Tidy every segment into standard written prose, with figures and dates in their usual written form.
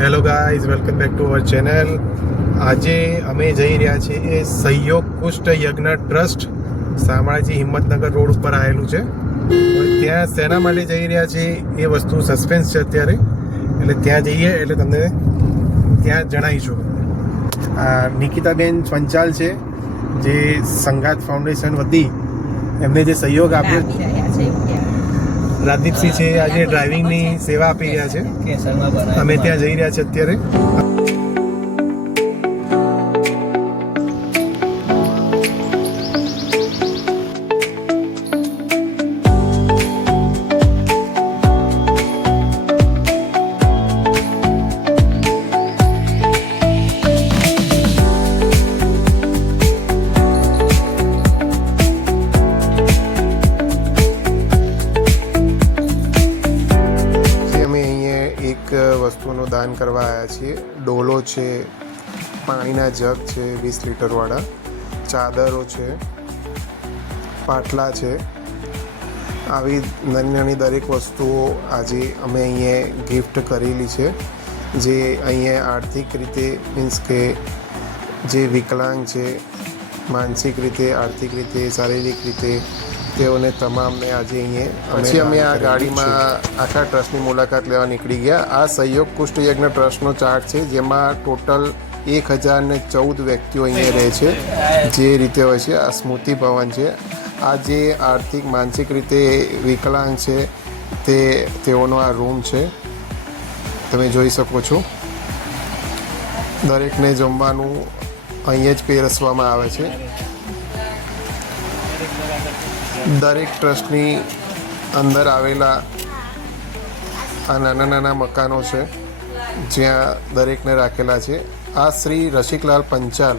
Hello guys, welcome back to our channel. આજે અમે જઈ રહ્યા છીએ સહયોગ કુષ્ઠ યજ્ઞ ટ્રસ્ટ, શામળાજી હિંમતનગર રોડ ઉપર આવેલું છે. ત્યાં શેના માટે જઈ રહ્યા છીએ એ વસ્તુ સસ્પેન્સ છે અત્યારે, એટલે ત્યાં જઈએ એટલે તમને ત્યાં જણાવીશું. નિકિતાબેન પંચાલ છે, જે સંગાત ફાઉન્ડેશન વતી એમને જે સહયોગ આપ્યો. રાજદીપસિંહ છે, આજે ડ્રાઇવિંગની સેવા આપી રહ્યા છે. અમે ત્યાં જઈ રહ્યા છીએ અત્યારે. વસ્તુનું દાન કરવા આવ્યા છીએ. ડોલો છે, પાણીના જગ છે 20 લીટરવાળા, ચાદરો છે, પાટલા છે. આવી નાની નાની દરેક વસ્તુઓ આજે અમે અહીંયા ગિફ્ટ કરેલી છે. જે અહીંયા આર્થિક રીતે મીન્સ કે જે વિકલાંગ છે, માનસિક રીતે, આર્થિક રીતે, શારીરિક રીતે, તેઓને તમામને આજે અહીંયા પછી અમે આ ગાડીમાં આખા ટ્રસ્ટની મુલાકાત લેવા નીકળી ગયા. આ સહયોગ કુષ્ઠ યજ્ઞ ટ્રસ્ટનો ચાર્ટ છે, જેમાં ટોટલ 1014 વ્યક્તિઓ અહીંયા રહે છે. જે રીતે હોય છે આ સ્મૃતિ ભવન છે. આ જે આર્થિક માનસિક રીતે વિકલાંગ છે તેઓનો આ રૂમ છે, તમે જોઈ શકો છો. દરેકને જમવાનું અહીંયા જ પીરસવામાં આવે છે. દરેક ટ્રસ્ટની અંદર આવેલા આ નાના નાના મકાનો છે, જ્યાં દરેકને રાખેલા છે. આ શ્રી રસિકલાલ પંચાલ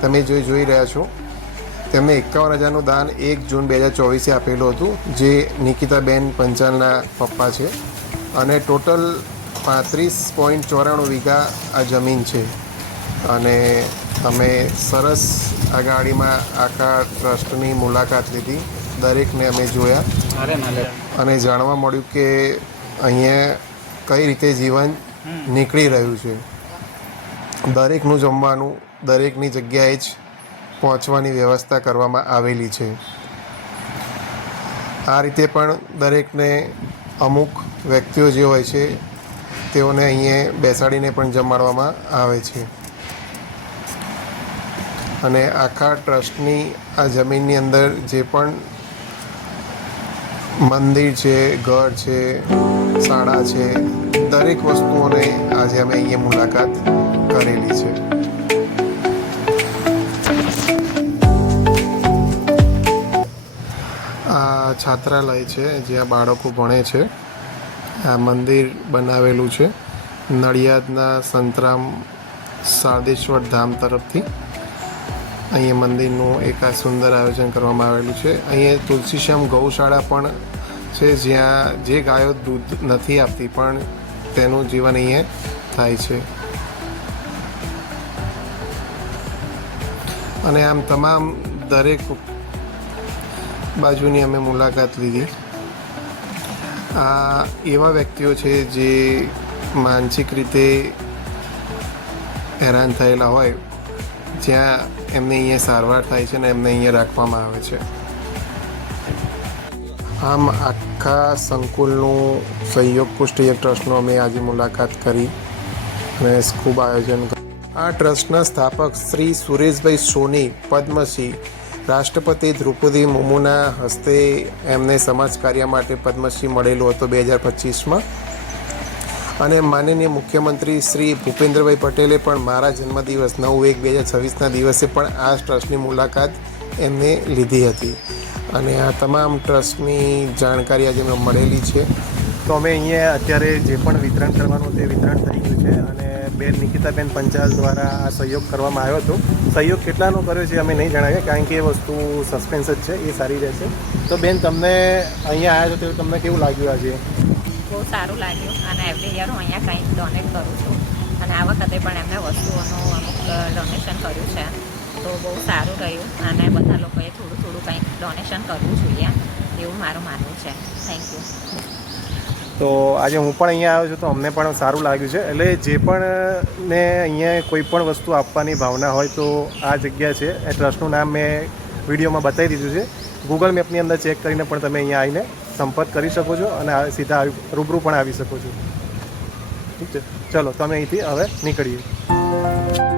તમે જોઈ રહ્યા છો. તેમને 51,000નું દાન 1 જૂન 2024 આપેલું હતું, જે નિકિતાબેન પંચાલના પપ્પા છે. અને ટોટલ 35.94 વીઘા આ જમીન છે. અને અમે સરસ આ ગાડીમાં આખા ટ્રસ્ટની મુલાકાત લીધી. દરેકને અમે જોયા અને જાણવા મળ્યું કે અહીંયા કઈ રીતે જીવન નીકળી રહ્યું છે. દરેકનું જમવાનું દરેકની જગ્યાએ જ પહોંચવાની વ્યવસ્થા કરવામાં આવેલી છે. આ રીતે પણ દરેકને અમુક વ્યક્તિઓ જે હોય છે તેઓને અહીંયા બેસાડીને પણ જમાડવામાં આવે છે. અને આખા ટ્રસ્ટની આ જમીનની અંદર જે પણ મંદિર છે, ઘર છે, શાળા છે, દરેક વસ્તુઓને આજે અમે અહીંયા મુલાકાત કરેલી છે. આ છાત્રાલય છે, જ્યાં બાળકો ભણે છે. આ મંદિર બનાવેલું છે નડિયાદના સંતરામ સારદેશ્વર ધામ તરફથી. અહીંયા મંદિરનું એક આ સુંદર આયોજન કરવામાં આવેલું છે. અહીંયા તુલસીશ્યામ ગૌશાળા પણ છે, જ્યાં જે ગાયો દૂધ નથી આપતી પણ તેનું જીવન અહીંયા થાય છે. અને આમ તમામ દરેક બાજુની અમે મુલાકાત લીધી. આ એવા વ્યક્તિઓ છે જે માનસિક રીતે હેરાન થયેલા હોય, જ્યાં એમને અહીંયા સારવાર થાય છે અને એમને અહીંયા રાખવામાં આવે છે. આમ આખા સંકુલનું સહયોગ કુષ્ઠ યજ્ઞ ટ્રસ્ટનો અમે આજે મુલાકાત કરી અને ખૂબ આયોજન કર્યું. આ ટ્રસ્ટના સ્થાપક શ્રી સુરેશભાઈ સોની પદ્મશ્રી, રાષ્ટ્રપતિ દ્રૌપદી મુર્મુના હસ્તે એમને સમાજ કાર્ય માટે પદ્મશ્રી મળેલો હતો 2025માં. અને માનનીય મુખ્યમંત્રી શ્રી ભૂપેન્દ્રભાઈ પટેલે પણ મારા જન્મદિવસ 9/1/2026ના દિવસે પણ આ ટ્રસ્ટની મુલાકાત એમને લીધી હતી. અને આ તમામ ટ્રસ્ટની જાણકારી આજે મેં મળેલી છે. તો અમે અહીંયા અત્યારે જે પણ વિતરણ કરવાનું તે વિતરણ થઈ ગયું છે. અને બેન નિકિતાબેન પંચાલ દ્વારા આ સહયોગ કરવામાં આવ્યો હતો. સહયોગ કેટલાનો કર્યો છે અમે નહીં જણાવીએ, કારણ કે એ વસ્તુ સસ્પેન્સ જ છે, એ સારી રહેશે. તો બેન, તમને અહીંયા આવ્યા છો તો તમને કેવું લાગ્યું આજે? બહુ સારું લાગ્યું. અને એવરી યર હું અહીંયા કંઈક ડોનેટ કરું છું, અને આ વખતે પણ એમને વસ્તુઓનું અમુક ડોનેશન કર્યું છે. તો બહુ સારું રહ્યું. અને બધા લોકોએ થોડું થોડું કંઈક ડોનેશન કરવું જોઈએ એવું મારું માનવું છે. Thank you. તો આજે હું પણ અહીંયા આવ્યો છું તો અમને પણ સારું લાગ્યું છે. એટલે જે પણ ને અહીંયા કોઈ પણ વસ્તુ આપવાની ભાવના હોય તો આ જગ્યા છે. એ ટ્રસ્ટનું નામ મેં વિડીયોમાં બતાવી દીધું છે. ગૂગલ મેપની અંદર ચેક કરીને પણ તમે અહીંયા આવીને સંપર્ક કરી શકો છો અને સીધા રૂબરૂ પણ આવી શકો છો. ઠીક છે, ચલો તમે અહીંથી હવે નીકળીએ.